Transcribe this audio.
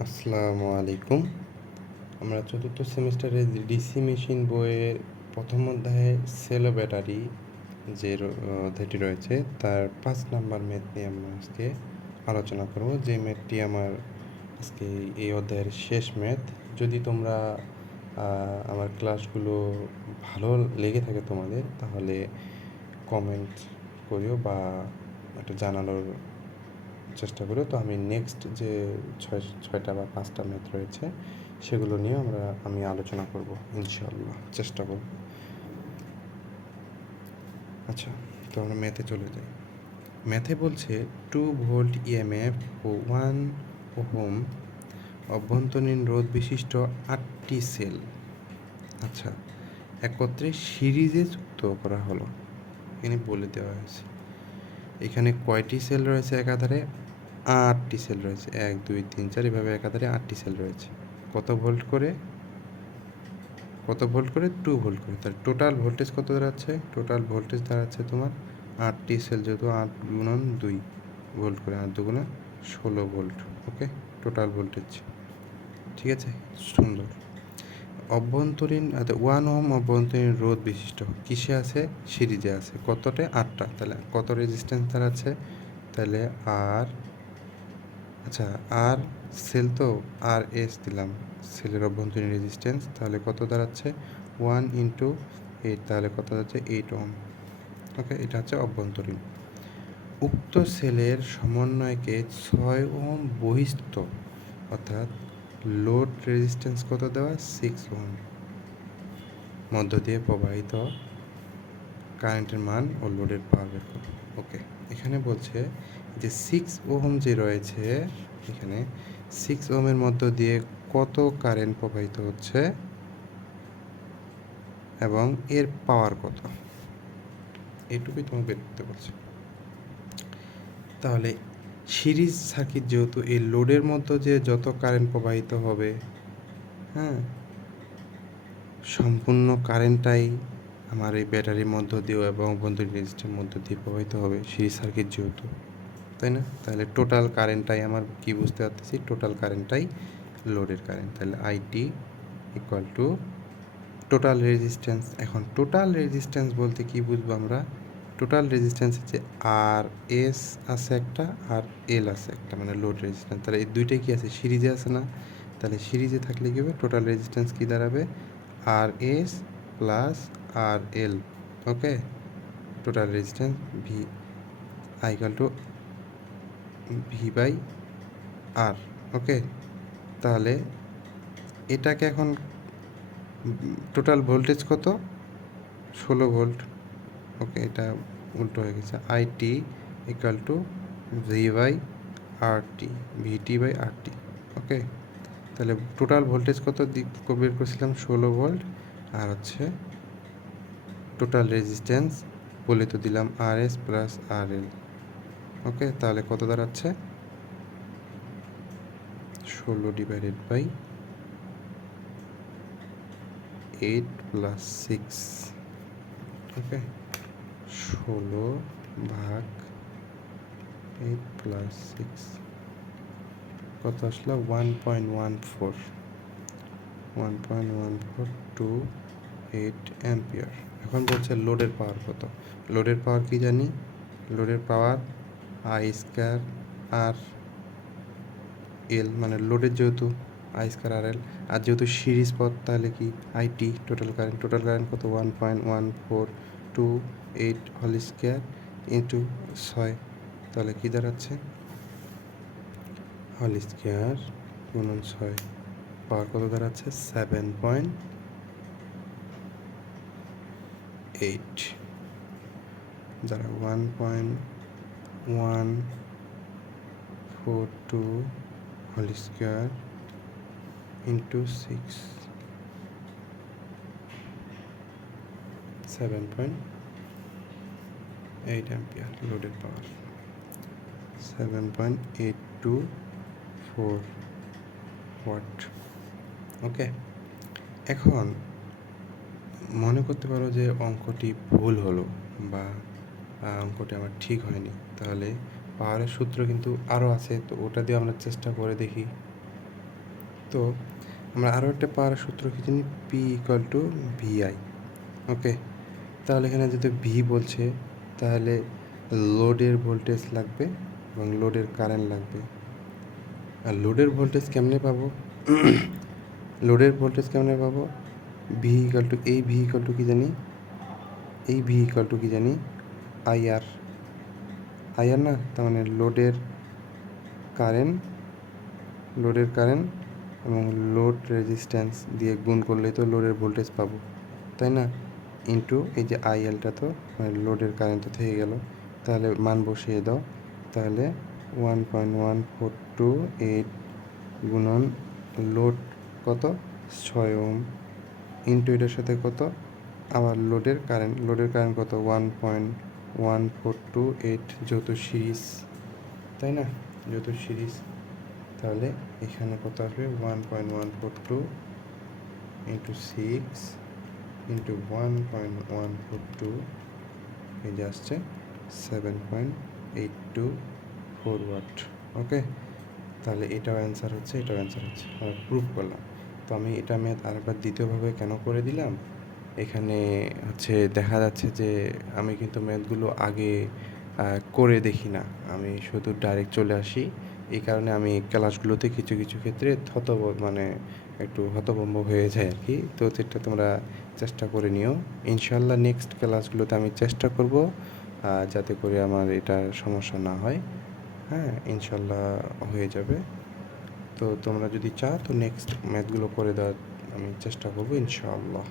আসসালামু আলাইকুম। আমরা চতুর্থ সেমিস্টারে ডিসি মেশিন বইয়ের প্রথম অধ্যায়ে সেলো ব্যাটারি যে অধ্যায়টি রয়েছে, তার পাঁচ নাম্বার ম্যাথ নিয়ে আমরা আজকে আলোচনা করব। যে ম্যাথটি আমার আজকে এই অধ্যায়ের শেষ ম্যাথ। যদি তোমরা আমার ক্লাসগুলো ভালো লেগে থাকে তোমাদের, তাহলে কমেন্ট করিও বা একটা জানানোর চেষ্টা করি। তো আমি নেক্সট যে ছয়, ছয়টা বা পাঁচটা ম্যাথ রয়েছে, সেগুলো নিয়ে আমরা, আমি আলোচনা করব, ইনশাআল্লাহ। চেষ্টা করব। আচ্ছা তো আমরা ম্যাথে চলে যাই। ম্যাথে বলছে টু ভোল্ট ইএমএফ ও ওয়ান ওহম অভ্যন্তরীণ রোধ বিশিষ্ট আটটি সেল আচ্ছা একত্রে সিরিজে যুক্ত করা হলো। এখানে বলে দেওয়া হয়েছে। এখানে কয়টি সেল রয়েছে একাধারে? আটটি সেল রয়েছে। এক, দুই, তিন, চার, এভাবে একাধারে আটটি সেল রয়েছে। কত ভোল্ট করে? কত ভোল্ট করে? টু ভোল্ট করে। তাহলে টোটাল ভোল্টেজ কত দাঁড়াচ্ছে? টোটাল ভোল্টেজ দাঁড়াচ্ছে তোমার আটটি সেল, যেহেতু আট গুণন দুই ভোল্ট করে, আট দুগুণে ষোলো ভোল্ট। ওকে? Total voltage. ঠিক আছে? সুন্দর। অভ্যন্তরীণ ওয়ান ওহম অভ্যন্তরীণ রোধ বিশিষ্ট। কিসে আছে? সিরিজে আছে। কতটা? আটটা। তাহলে কত রেজিস্ট্যান্স তার আছে? তাহলে আর আচ্ছা আর সেল তো আর এস দিলাম। সেলের অভ্যন্তরীণ রেজিস্ট্যান্স তাহলে কত দাঁড়াচ্ছে? ওয়ান ইন্টু এইট তাহলে কত দাঁড়াচ্ছে? এইট ওহম ওকে এটা হচ্ছে অভ্যন্তরীণ। উক্ত সেলের সমন্বয়কে ছয় ওহম বহিস্থ, অর্থাৎ লোড রেজিস্ট্যান্স কত দেওয়া? সিক্স ওহম মধ্য দিয়ে প্রবাহিত কারেন্টের মান ও লোডের পাওয়ার বের করো। ওকে এখানে বলছে যে সিক্স ওহম যে রয়েছে, এখানে সিক্স ওহমের মধ্য দিয়ে কত কারেন্ট প্রবাহিত হচ্ছে এবং এর পাওয়ার কত? এটুকুই তোমাকে বের করতে বলছে। তাহলে সিরিজ সার্কিট যেহেতু, এই লোডের মধ্যে যে যত কারেন্ট প্রবাহিত হবে হ্যাঁ সম্পূর্ণ কারেন্টটাই আমার এই ব্যাটারির মধ্য দিয়েও এবং অভ্যন্তরীণ রেজিস্টারের মধ্য দিয়ে প্রবাহিত হবে সিরিজ সার্কিট যেহেতু, তাই না? তাহলে টোটাল কারেন্টটাই আমার কি বুঝতে পারতেছি? টোটাল কারেন্টটাই লোডের কারেন্ট তাহলে IT equal to total resistance এখন টোটাল রেজিস্ট্যান্স বলতে কি বুঝব আমরা? টোটাল রেজিস্ট্যান্স হচ্ছে আর এস আছে একটা, আর এল আছে একটা মানে লোড রেজিস্ট্যান্স তাহলে এই দুইটাই কি আছে? সিরিজে আছে না? তাহলে সিরিজে থাকলে কি হবে? টোটাল রেজিস্ট্যান্স কি দাঁড়াবে? R S plus R L okay total resistance V equal to V by R okay তাহলে এটাকে এখন টোটাল ভোল্টেজ কত? ষোলো ভোল্ট ওকে, এটা উল্টো হয়ে গেছে। I T equal to V by R T VT by R T okay? তাহলে টোটাল ভোল্টেজ কত বের করেছিলাম? ষোলো ভোল্ট আর হচ্ছে টোটাল রেজিস্ট্যান্স বলে তো দিলাম আর এস প্লাস আর এল ওকে? তাহলে কত দাঁড়াচ্ছে? ষোলো divided by eight plus six okay? ষোলো ভাগ এইট প্লাস সিক্স কত আসলো? One point one four one point one four two eight ampere এখন বলছে লোডের পাওয়ার কত? লোডের পাওয়ার কি জানি? লোডের পাওয়ার আই স্কোয়ার আর এল মানে লোডের যেহেতু আই স্কোয়ার আর এল আর যেহেতু সিরিজ পথ, তাহলে কি? IT total current total current কত? One point one four two eight whole square into ছয়। তাহলে কী দাঁড়াচ্ছে? হোল স্কোয়ার গুণন ছয়। পাওয়ার কত দাঁড়াচ্ছে? সেভেন পয়েন্ট এইট যারা one point one four two whole square into six seven point eight ampere loaded power seven point eight two four watt okay এখন মনে করতে পারো যে অঙ্কটি ভুল হলো বা অঙ্কটি আমার ঠিক হয়নি। তাহলে পাওয়ারের সূত্র কিন্তু আরও আছে, তো ওটা দিয়ে আমরা চেষ্টা করে দেখি। তো আমরা আরও একটা পাওয়ার সূত্র কি জানি? P equal to VI okay তাহলে এখানে যদি ভি বলছে তাহলে লোডের ভোল্টেজ লাগবে এবং লোডের কারেন্ট লাগবে। আর লোডের ভোল্টেজ কেমনে পাবো? লোডের ভোল্টেজ কেমনে পাবো? ভি ইকাল টু এই ভি ইকাল টু কি জানি? এই ভি ইকাল টু কি জানি? আইআর আইআর না? তার মানে লোডের কারেন্ট লোডের কারেন্ট এবং লোড রেজিস্ট্যান্স দিয়ে গুণ করলে তো লোডের ভোল্টেজ পাবো। তাই না? ইন্টু এই যে আইএলটা তো লোডের কারেন্ট তো থেকে গেল। তাহলে মান বসিয়ে দাও। তাহলে one point one four two eight গুণন লোড কত? ছয় ওম। ইন্টু এটার সাথে কত? আবার লোডের কারেন্ট লোডের কারেন্ট কত? One point one four two eight যৌথ সিরিজ। তাই না? যৌথ সিরিজ। তাহলে এখানে কত আসবে? One point one four two into six into one point one four two এই যে আসছে seven point eight two four watt okay তাহলে এটাও অ্যান্সার হচ্ছে, এটাও অ্যান্সার হচ্ছে, আমরা প্রুভ করলাম। তো আমি এটা ম্যাথ আরেকবার দ্বিতীয়ভাবে কেন করে দিলাম? এখানে হচ্ছে দেখা যাচ্ছে যে আমি কিন্তু ম্যাথগুলো আগে করে দেখি না। আমি শুধু ডাইরেক্ট চলে আসি। এই কারণে আমি ক্লাসগুলোতে কিছু কিছু ক্ষেত্রে হত মানে একটু হতভম্ব হয়ে যায় আর কি। তো সেটা তোমরা চেষ্টা করে নিও। ইনশাল্লাহ নেক্সট ক্লাসগুলোতে আমি চেষ্টা করব যাতে করে আমার এটার সমস্যা না হয়। হ্যাঁ ইনশাল্লাহ হয়ে যাবে। তো তোমরা যদি চাও তো নেক্সট ম্যাথগুলো করে দেওয়ার আমি চেষ্টা করব ইনশাআল্লাহ।